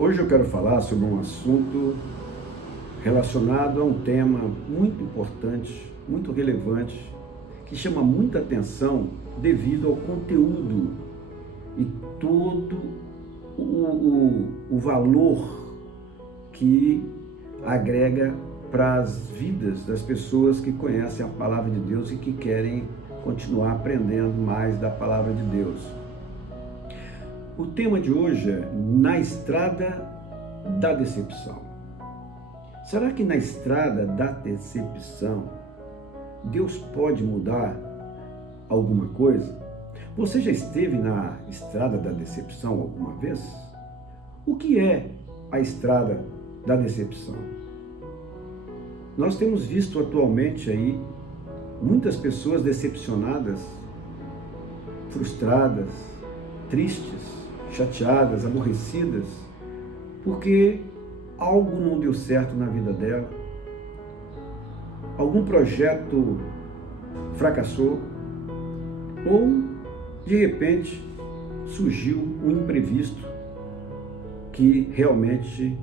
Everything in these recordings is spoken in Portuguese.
Hoje eu quero falar sobre um assunto relacionado a um tema muito importante, muito relevante, que chama muita atenção devido ao conteúdo e todo o valor que agrega para as vidas das pessoas que conhecem a palavra de Deus e que querem continuar aprendendo mais da palavra de Deus. O tema de hoje é Na Estrada da Decepção. Será que na estrada da decepção Deus pode mudar alguma coisa? Você já esteve na estrada da decepção alguma vez? O que é a estrada da decepção? Nós temos visto atualmente aí muitas pessoas decepcionadas, frustradas, tristes, chateadas, aborrecidas, porque algo não deu certo na vida dela, algum projeto fracassou, ou de repente surgiu um imprevisto que realmente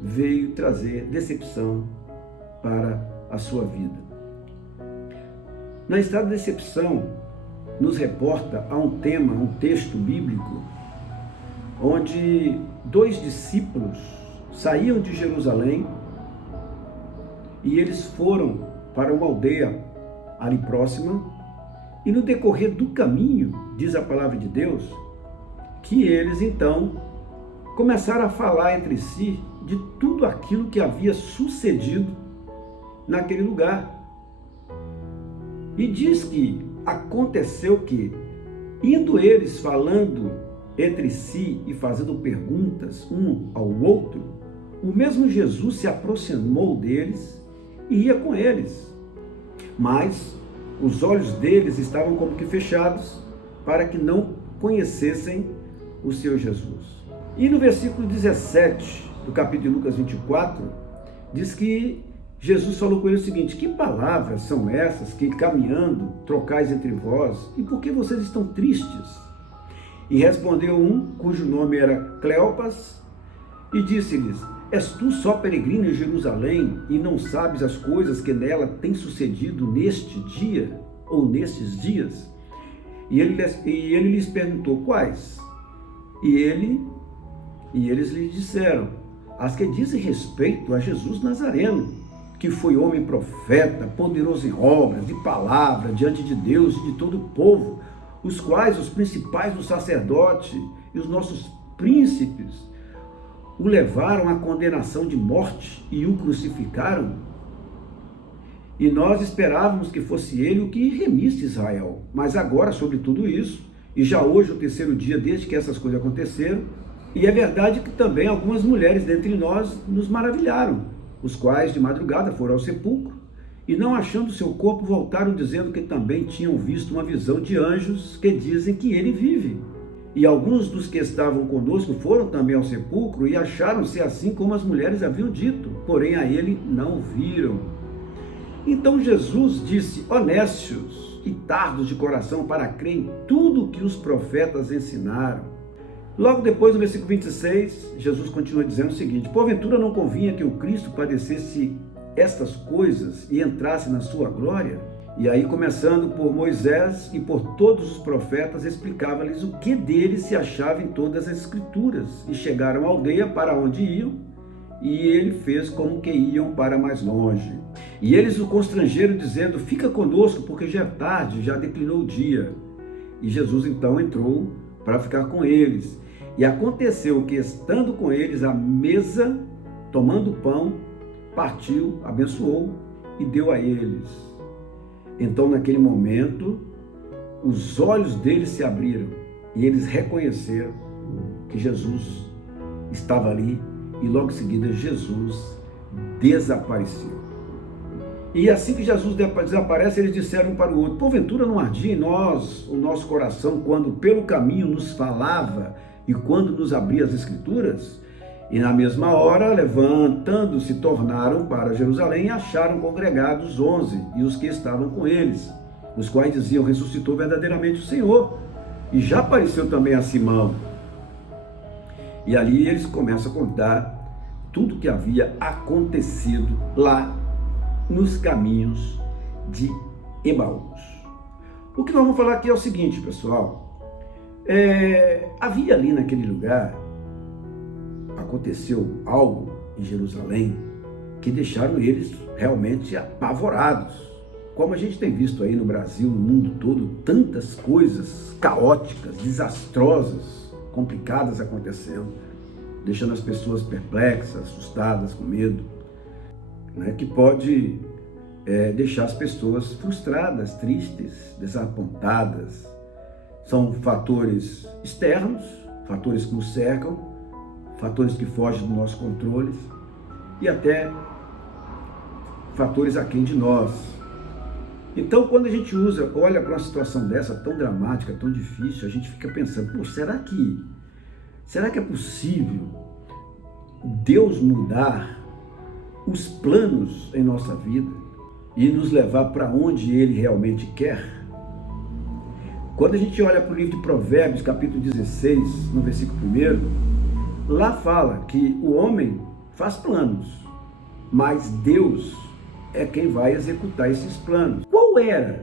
veio trazer decepção para a sua vida. Na estrada da decepção, nos reporta a um tema, um texto bíblico, onde dois discípulos saíam de Jerusalém e eles foram para uma aldeia ali próxima, e no decorrer do caminho, diz a palavra de Deus, que eles então começaram a falar entre si de tudo aquilo que havia sucedido naquele lugar. E diz que aconteceu que, indo eles falando entre si e fazendo perguntas um ao outro, o mesmo Jesus se aproximou deles e ia com eles. Mas os olhos deles estavam como que fechados para que não conhecessem o seu Jesus. E no versículo 17 do capítulo de Lucas 24, diz que Jesus falou com eles o seguinte: que palavras são essas que caminhando trocais entre vós, e por que vocês estão tristes? E respondeu um, cujo nome era Cleopas, e disse-lhes: és tu só peregrino em Jerusalém, e não sabes as coisas que nela têm sucedido neste dia, ou nestes dias? E ele lhes perguntou: quais? E eles lhe disseram: as que dizem respeito a Jesus Nazareno, que foi homem profeta, poderoso em obras e palavra diante de Deus e de todo o povo, os quais os principais do sacerdote e os nossos príncipes o levaram à condenação de morte e o crucificaram. E nós esperávamos que fosse ele o que remisse Israel. Mas agora, sobre tudo isso, e já hoje, o terceiro dia desde que essas coisas aconteceram, e é verdade que também algumas mulheres dentre nós nos maravilharam, os quais de madrugada foram ao sepulcro, e não achando seu corpo, voltaram dizendo que também tinham visto uma visão de anjos que dizem que ele vive. E alguns dos que estavam conosco foram também ao sepulcro e acharam-se assim como as mulheres haviam dito, porém a ele não viram. Então Jesus disse: ó nécios e tardos de coração para crer em tudo que os profetas ensinaram. Logo depois, no versículo 26, Jesus continua dizendo o seguinte: porventura não convinha que o Cristo padecesse estas coisas e entrasse na sua glória? E aí, começando por Moisés e por todos os profetas, explicava-lhes o que deles se achava em todas as escrituras. E chegaram à aldeia para onde iam, e ele fez como que iam para mais longe. E eles o constrangeram, dizendo: fica conosco, porque já é tarde, já declinou o dia. E Jesus então entrou para ficar com eles. E aconteceu que, estando com eles à mesa, tomando pão, partiu, abençoou e deu a eles. Então, naquele momento, os olhos deles se abriram e eles reconheceram que Jesus estava ali, e logo em seguida Jesus desapareceu. E assim que Jesus desaparece, eles disseram um para o outro: porventura não ardia em nós o nosso coração quando pelo caminho nos falava e quando nos abria as Escrituras? E na mesma hora, levantando-se, tornaram para Jerusalém e acharam congregados 11 e os que estavam com eles, os quais diziam: ressuscitou verdadeiramente o Senhor, e já apareceu também a Simão. E ali eles começam a contar tudo que havia acontecido lá nos caminhos de Emaús. O que nós vamos falar aqui é o seguinte, pessoal. Havia ali naquele lugar, aconteceu algo em Jerusalém que deixaram eles realmente apavorados. Como a gente tem visto aí no Brasil, no mundo todo, tantas coisas caóticas, desastrosas, complicadas acontecendo, deixando as pessoas perplexas, assustadas, com medo, né, que pode deixar as pessoas frustradas, tristes, desapontadas. São fatores externos, fatores que nos cercam, fatores que fogem do nosso controle e até fatores aquém de nós. Então, quando a gente olha para uma situação dessa tão dramática, tão difícil, a gente fica pensando, será que é possível Deus mudar os planos em nossa vida e nos levar para onde Ele realmente quer? Quando a gente olha para o livro de Provérbios, capítulo 16, no versículo 1, lá fala que o homem faz planos, mas Deus é quem vai executar esses planos. Qual eram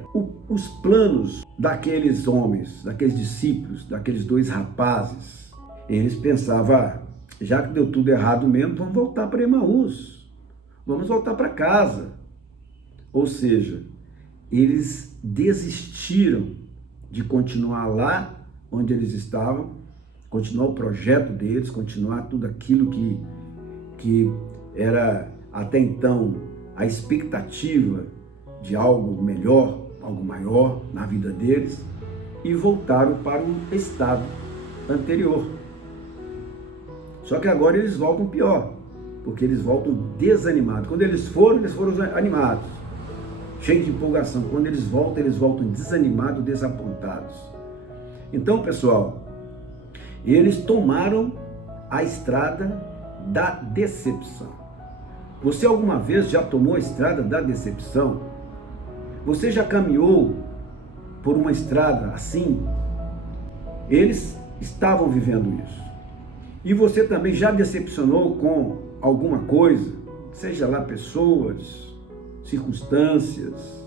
os planos daqueles homens, daqueles discípulos, daqueles dois rapazes? Eles pensavam, já que deu tudo errado mesmo, vamos voltar para Emaús, vamos voltar para casa. Ou seja, eles desistiram de continuar lá onde eles estavam, continuar o projeto deles, continuar tudo aquilo que era até então a expectativa de algo melhor, algo maior na vida deles, e voltaram para o estado anterior. Só que agora eles voltam pior, porque eles voltam desanimados. Quando eles foram animados, cheios de empolgação. Quando eles voltam desanimados, desapontados. Então, pessoal, eles tomaram a estrada da decepção. Você alguma vez já tomou a estrada da decepção? Você já caminhou por uma estrada assim? Eles estavam vivendo isso. E você também já decepcionou com alguma coisa? Seja lá pessoas, circunstâncias,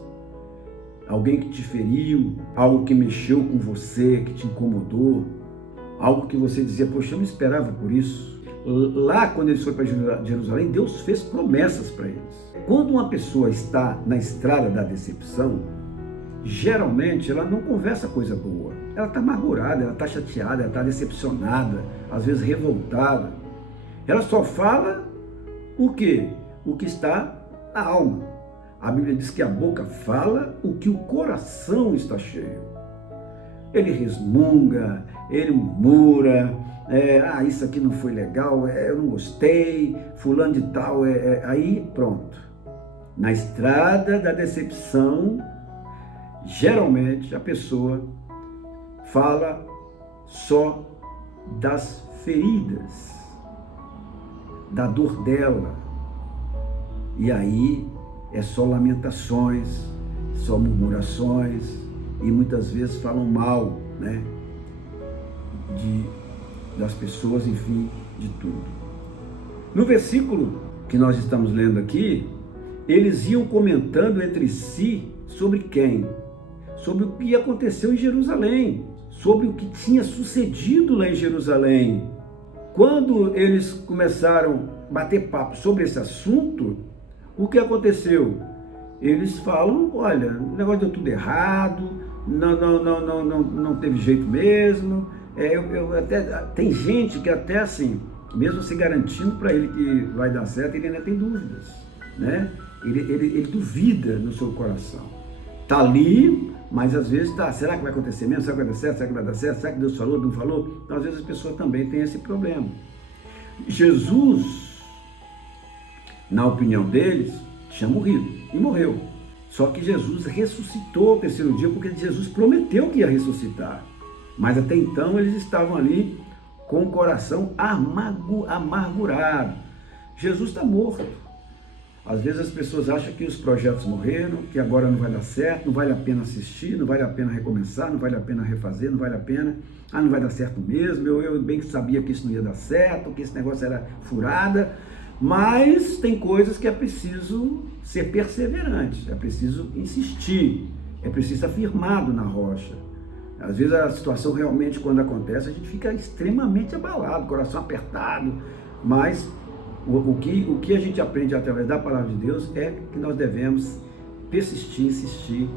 alguém que te feriu, algo que mexeu com você, que te incomodou, algo que você dizia, poxa, eu não esperava por isso. Lá, quando eles foram para Jerusalém, Deus fez promessas para eles. Quando uma pessoa está na estrada da decepção, geralmente ela não conversa coisa boa. Ela está amargurada, ela está chateada, ela está decepcionada, às vezes revoltada. Ela só fala o quê? O que está na alma. A Bíblia diz que a boca fala o que o coração está cheio. Ele resmunga, ele murmura, isso aqui não foi legal, eu não gostei, fulano de tal, aí pronto. Na estrada da decepção, geralmente a pessoa fala só das feridas, da dor dela, e aí é só lamentações, só murmurações, e muitas vezes falam mal, né, das pessoas, enfim, de tudo. No versículo que nós estamos lendo aqui, eles iam comentando entre si sobre quem? Sobre o que aconteceu em Jerusalém, sobre o que tinha sucedido lá em Jerusalém. Quando eles começaram a bater papo sobre esse assunto, o que aconteceu? Eles falam, olha, o negócio deu tudo errado, não teve jeito mesmo. Tem gente que até assim, mesmo se garantindo para ele que vai dar certo, ele ainda tem dúvidas, né? Ele duvida no seu coração. Está ali, mas às vezes está, será que vai acontecer mesmo? Será que vai dar certo? Será que vai dar certo? Será que Deus falou, não falou? Então, às vezes as pessoas também têm esse problema. Jesus, na opinião deles, tinha morrido e morreu. Só que Jesus ressuscitou ao terceiro dia, porque Jesus prometeu que ia ressuscitar. Mas até então eles estavam ali com o coração amargurado. Jesus está morto. Às vezes as pessoas acham que os projetos morreram, que agora não vai dar certo, não vale a pena assistir, não vale a pena recomeçar, não vale a pena refazer, não vale a pena, não vai dar certo mesmo, eu bem que sabia que isso não ia dar certo, que esse negócio era furada, mas tem coisas que é preciso ser perseverante, é preciso insistir, é preciso estar firmado na rocha. Às vezes a situação realmente, quando acontece, a gente fica extremamente abalado, coração apertado, mas o que a gente aprende através da palavra de Deus é que nós devemos persistir, insistir,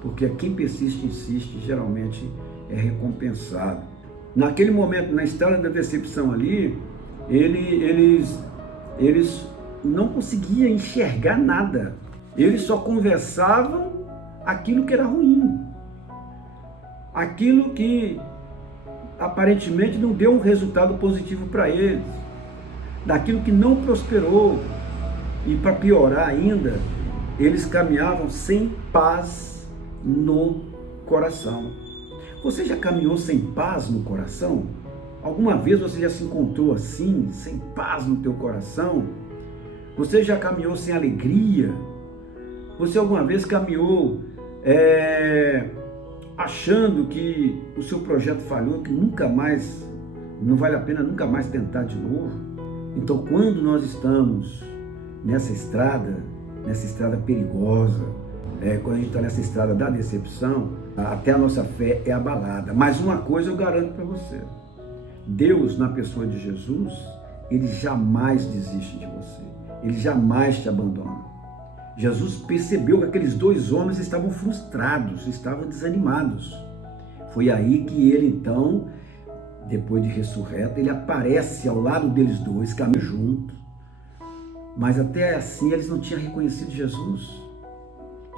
porque quem persiste, insiste, geralmente é recompensado. Naquele momento, na estrada da decepção ali, eles não conseguiam enxergar nada. Eles só conversavam aquilo que era ruim, aquilo que aparentemente não deu um resultado positivo para eles, daquilo que não prosperou. E para piorar ainda, eles caminhavam sem paz no coração. Você já caminhou sem paz no coração? Alguma vez você já se encontrou assim, sem paz no teu coração? Você já caminhou sem alegria? Você alguma vez caminhou achando que o seu projeto falhou, que nunca mais, não vale a pena nunca mais tentar de novo? Então, quando nós estamos nessa estrada perigosa, quando a gente está nessa estrada da decepção, até a nossa fé é abalada. Mas uma coisa eu garanto para você: Deus, na pessoa de Jesus, Ele jamais desiste de você, Ele jamais te abandona. Jesus percebeu que aqueles dois homens estavam frustrados, estavam desanimados. Foi aí que Ele então, depois de ressurreto, Ele aparece ao lado deles dois, caminham juntos. Mas até assim eles não tinham reconhecido Jesus.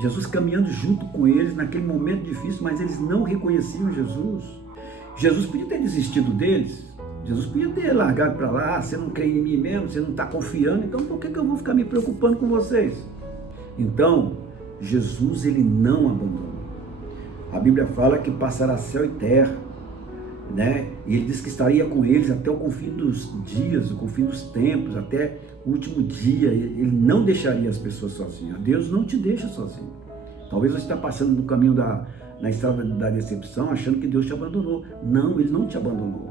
Jesus caminhando junto com eles naquele momento difícil, mas eles não reconheciam Jesus. Jesus podia ter desistido deles. Jesus podia ter largado para lá: você não crê em mim mesmo, você não está confiando, então por que eu vou ficar me preocupando com vocês? Então, Jesus, Ele não abandonou. A Bíblia fala que passará céu e terra, né? E Ele disse que estaria com eles até o confim dos dias, o confim dos tempos, até o último dia. Ele não deixaria as pessoas sozinhas. Deus não te deixa sozinho. Talvez você está passando no caminho na estrada da decepção, achando que Deus te abandonou. Não, Ele não te abandonou.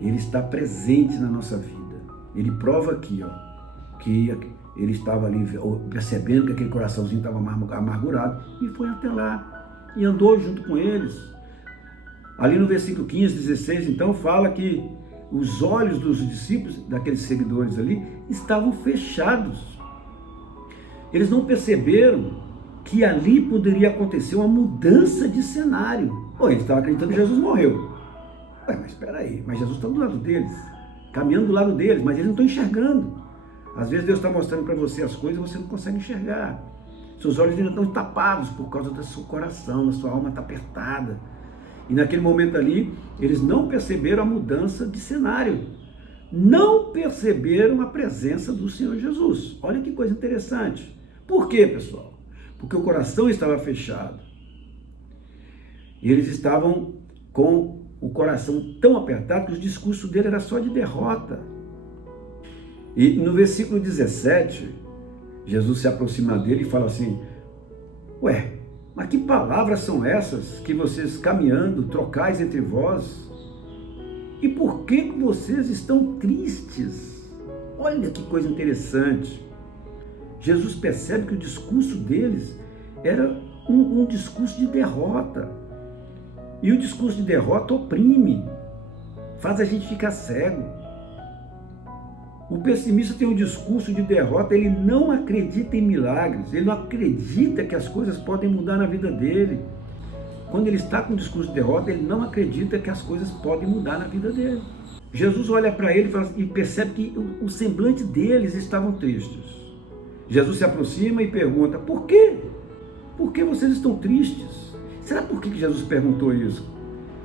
Ele está presente na nossa vida. Ele prova aqui, que Ele estava ali percebendo que aquele coraçãozinho estava amargurado e foi até lá e andou junto com eles. Ali no versículo 15, 16, então, fala que os olhos dos discípulos, daqueles seguidores ali, estavam fechados. Eles não perceberam que ali poderia acontecer uma mudança de cenário. Eles estavam acreditando que Jesus morreu. Mas espera aí, mas Jesus está do lado deles, caminhando do lado deles, mas eles não estão enxergando. Às vezes Deus está mostrando para você as coisas e você não consegue enxergar. Seus olhos ainda estão tapados por causa do seu coração, a sua alma está apertada. E naquele momento ali, eles não perceberam a mudança de cenário. Não perceberam a presença do Senhor Jesus. Olha que coisa interessante. Por quê, pessoal? Porque o coração estava fechado. E eles estavam com o coração tão apertado que o discurso dele era só de derrota. E no versículo 17, Jesus se aproxima dele e fala assim: mas que palavras são essas que vocês caminhando trocais entre vós? E por que vocês estão tristes? Olha que coisa interessante. Jesus percebe que o discurso deles era um discurso de derrota. E o discurso de derrota oprime, faz a gente ficar cego. O pessimista tem um discurso de derrota, ele não acredita em milagres, ele não acredita que as coisas podem mudar na vida dele. Quando ele está com um discurso de derrota, ele não acredita que as coisas podem mudar na vida dele. Jesus olha para ele e percebe que o semblante deles estavam tristes. Jesus se aproxima e pergunta: por quê? Por que vocês estão tristes? Será por que Jesus perguntou isso?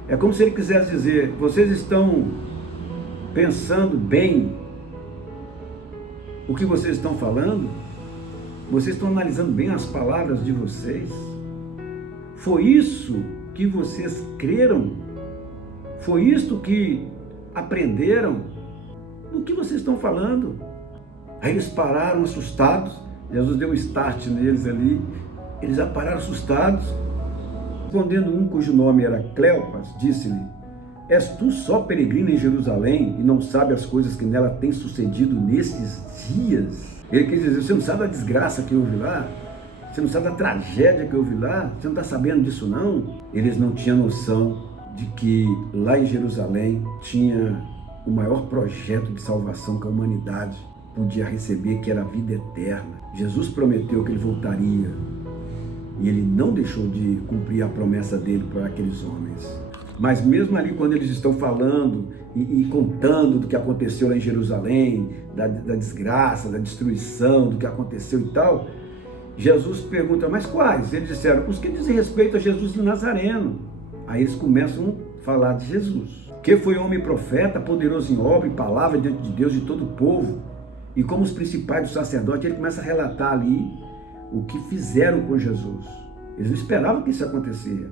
É como se ele quisesse dizer: vocês estão pensando bem o que vocês estão falando? Vocês estão analisando bem as palavras de vocês? Foi isso que vocês creram? Foi isto que aprenderam? Do que vocês estão falando? Aí eles pararam assustados, Jesus deu um start neles ali, eles pararam assustados. Respondendo um cujo nome era Cleopas, disse-lhe: És tu só peregrino em Jerusalém e não sabe as coisas que nela têm sucedido nestes dias? Ele quer dizer, você não sabe a desgraça que houve lá? Você não sabe a tragédia que houve lá? Você não está sabendo disso não? Eles não tinham noção de que lá em Jerusalém tinha o maior projeto de salvação que a humanidade podia receber, que era a vida eterna. Jesus prometeu que ele voltaria e ele não deixou de cumprir a promessa dele para aqueles homens. Mas mesmo ali quando eles estão falando e contando do que aconteceu lá em Jerusalém, da desgraça, da destruição, do que aconteceu e tal, Jesus pergunta, mas quais? Eles disseram, os que dizem respeito a Jesus de Nazareno. Aí eles começam a falar de Jesus, que foi homem profeta, poderoso em obra e palavra diante de Deus e de todo o povo. E como os principais dos sacerdotes, ele começa a relatar ali o que fizeram com Jesus. Eles não esperavam que isso acontecesse.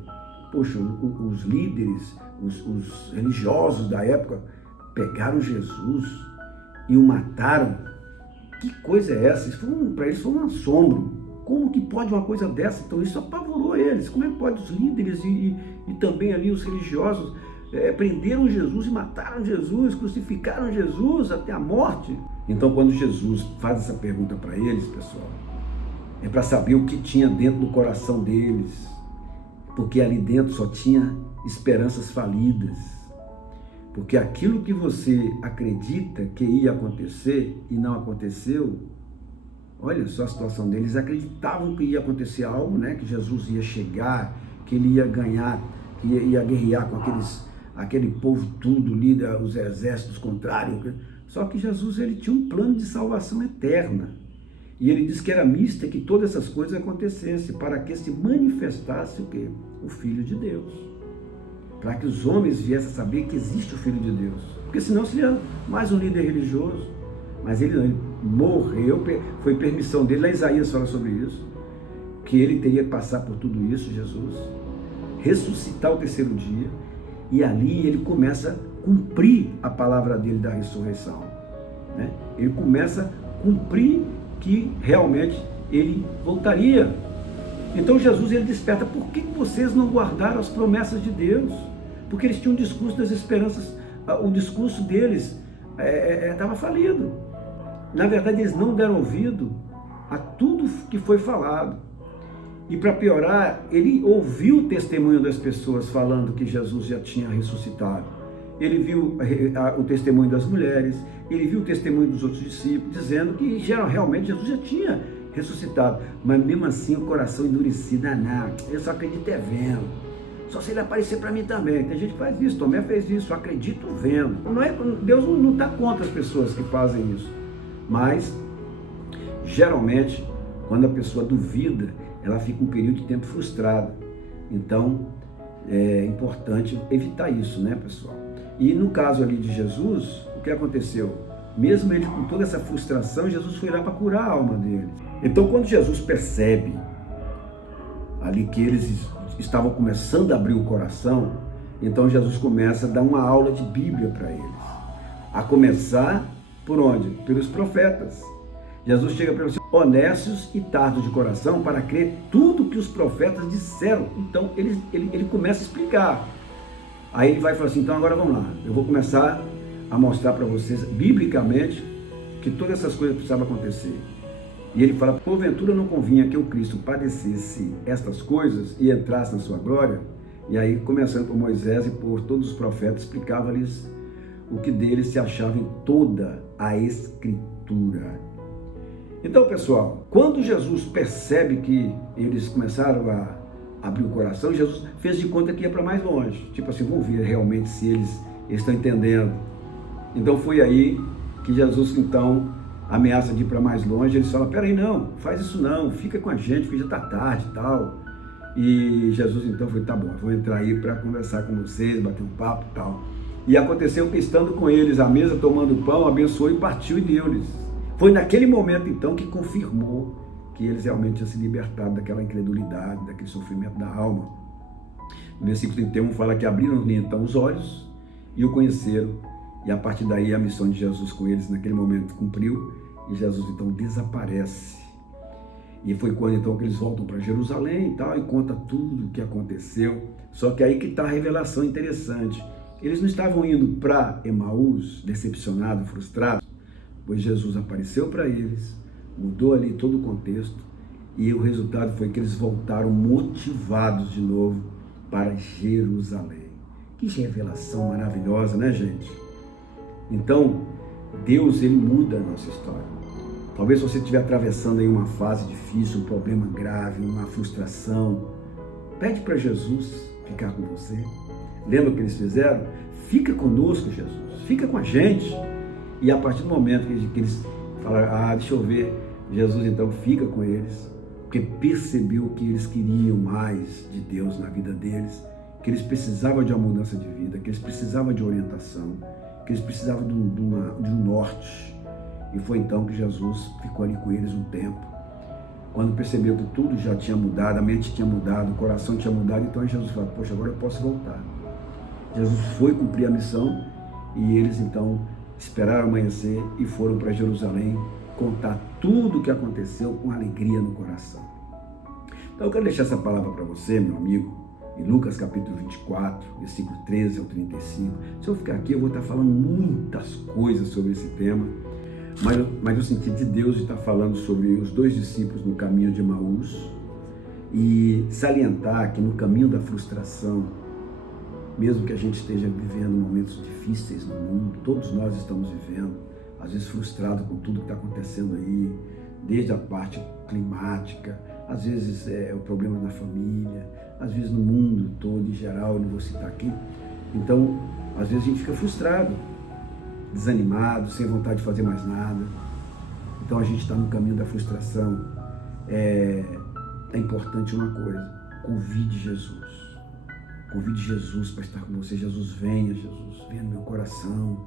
Poxa, os líderes, os religiosos da época pegaram Jesus e o mataram. Que coisa é essa? Para eles foi um assombro. Como que pode uma coisa dessa? Então isso apavorou eles. Como é que pode os líderes e também ali os religiosos prenderam Jesus e mataram Jesus, crucificaram Jesus até a morte? Então quando Jesus faz essa pergunta para eles, pessoal, é para saber o que tinha dentro do coração deles, porque ali dentro só tinha esperanças falidas, porque aquilo que você acredita que ia acontecer e não aconteceu, olha só a situação deles, acreditavam que ia acontecer algo, né? Que Jesus ia chegar, que ele ia ganhar, que ia guerrear com aquele povo tudo ali, os exércitos contrários. Só que Jesus, ele tinha um plano de salvação eterna. E ele disse que era mista que todas essas coisas acontecessem, para que se manifestasse o quê? O Filho de Deus. Para que os homens viessem a saber que existe o Filho de Deus. Porque senão seria mais um líder religioso. Mas ele não, ele morreu, foi permissão dele, lá Isaías fala sobre isso, que ele teria que passar por tudo isso, Jesus, ressuscitar o terceiro dia, e ali ele começa a cumprir a palavra dele da ressurreição, né? Ele começa a cumprir que realmente ele voltaria. Então Jesus, ele desperta, por que vocês não guardaram as promessas de Deus? Porque eles tinham um discurso das esperanças, o discurso deles estava falido. Na verdade, eles não deram ouvido a tudo que foi falado. E para piorar, ele ouviu o testemunho das pessoas falando que Jesus já tinha ressuscitado. Ele viu o testemunho das mulheres, ele viu o testemunho dos outros discípulos, dizendo que realmente Jesus já tinha ressuscitado. Mas mesmo assim o coração endurecido, não, eu só acredito vendo. Só se ele aparecer para mim também. Tem gente que faz isso, Tomé fez isso, eu acredito vendo. Deus não está contra as pessoas que fazem isso. Mas, geralmente, quando a pessoa duvida, ela fica um período de tempo frustrada. Então, é importante evitar isso, né, pessoal? E no caso ali de Jesus, o que aconteceu? Mesmo ele com toda essa frustração, Jesus foi lá para curar a alma dele. Então, quando Jesus percebe ali que eles estavam começando a abrir o coração, então Jesus começa a dar uma aula de Bíblia para eles. A começar por onde? Pelos profetas. Jesus chega para você, honestos e tardos de coração, para crer tudo que os profetas disseram. Então ele começa a explicar. Aí ele vai falar assim, então agora vamos lá, eu vou começar a mostrar para vocês, biblicamente, que todas essas coisas precisavam acontecer. E ele fala, porventura não convinha que o Cristo padecesse estas coisas e entrasse na sua glória? E aí, começando por Moisés e por todos os profetas, explicava-lhes o que deles se achava em toda a Escritura. Então, pessoal, quando Jesus percebe que eles começaram a abrir o coração, Jesus fez de conta que ia para mais longe. Tipo assim, vamos ver realmente se eles estão entendendo. Então foi aí que Jesus, então, ameaça de ir para mais longe. Eles falam, peraí, não, faz isso não, fica com a gente, porque já está tarde e tal. E Jesus então foi, tá bom, vou entrar aí para conversar com vocês, bater um papo e tal. E aconteceu que, estando com eles à mesa, tomando pão, abençoou e partiu e deu-lhes. Foi naquele momento, então, que confirmou que eles realmente tinham se libertado daquela incredulidade, daquele sofrimento da alma. No versículo 31 fala que abriram-lhe então os olhos e o conheceram. E a partir daí a missão de Jesus com eles naquele momento cumpriu. e Jesus então desaparece. E foi quando então que eles voltam para Jerusalém e tal, e conta tudo o que aconteceu. Só que aí que está a revelação interessante. Eles não estavam indo para Emaús, decepcionados, frustrados, pois Jesus apareceu para eles, mudou ali todo o contexto, e o resultado foi que eles voltaram motivados de novo para Jerusalém. Que revelação maravilhosa, né, gente? Então, Deus, ele muda a nossa história. Talvez você estiver atravessando aí uma fase difícil, um problema grave, uma frustração. Pede para Jesus ficar com você. Lembra o que eles fizeram? Fica conosco, Jesus. Fica com a gente. E a partir do momento que eles falaram, deixa eu ver, Jesus então fica com eles, porque percebeu que eles queriam mais de Deus na vida deles, que eles precisavam de uma mudança de vida, que eles precisavam de orientação, que eles precisavam de um norte. E foi então que Jesus ficou ali com eles um tempo. Quando percebeu que tudo já tinha mudado, a mente tinha mudado, o coração tinha mudado, então Jesus falou, poxa, agora eu posso voltar. Jesus foi cumprir a missão e eles então esperaram amanhecer e foram para Jerusalém contar tudo o que aconteceu com alegria no coração. Então eu quero deixar essa palavra para você, meu amigo, em Lucas capítulo 24, versículo 13 ao 35. Se eu ficar aqui, eu vou estar falando muitas coisas sobre esse tema, mas no sentido de Deus de estar falando sobre os dois discípulos no caminho de Emaús e salientar que no caminho da frustração, mesmo que a gente esteja vivendo momentos difíceis no mundo, todos nós estamos vivendo, às vezes frustrado com tudo que está acontecendo aí, desde a parte climática, às vezes o problema na família, às vezes no mundo todo em geral, eu não vou citar aqui. Então, às vezes a gente fica frustrado, desanimado, sem vontade de fazer mais nada. Então a gente está no caminho da frustração. É importante uma coisa: convide Jesus. Convide Jesus para estar com você. Jesus, venha no meu coração,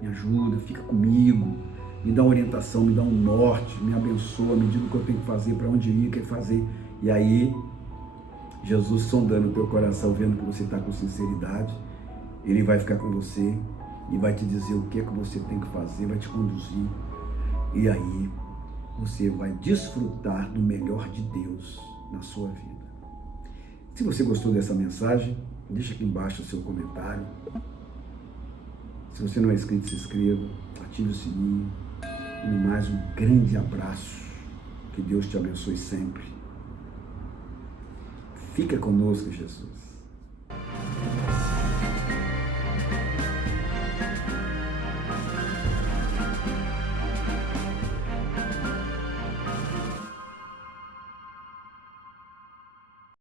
me ajuda, fica comigo, me dá uma orientação, me dá um norte, me abençoa, me diga o que eu tenho que fazer, para onde ir, o que fazer. E aí, Jesus sondando o teu coração, vendo que você está com sinceridade, Ele vai ficar com você e vai te dizer o que é que você tem que fazer, vai te conduzir. E aí, você vai desfrutar do melhor de Deus na sua vida. Se você gostou dessa mensagem, deixa aqui embaixo o seu comentário. Se você não é inscrito, se inscreva, ative o sininho. E no mais, um grande abraço. Que Deus te abençoe sempre. Fica conosco, Jesus.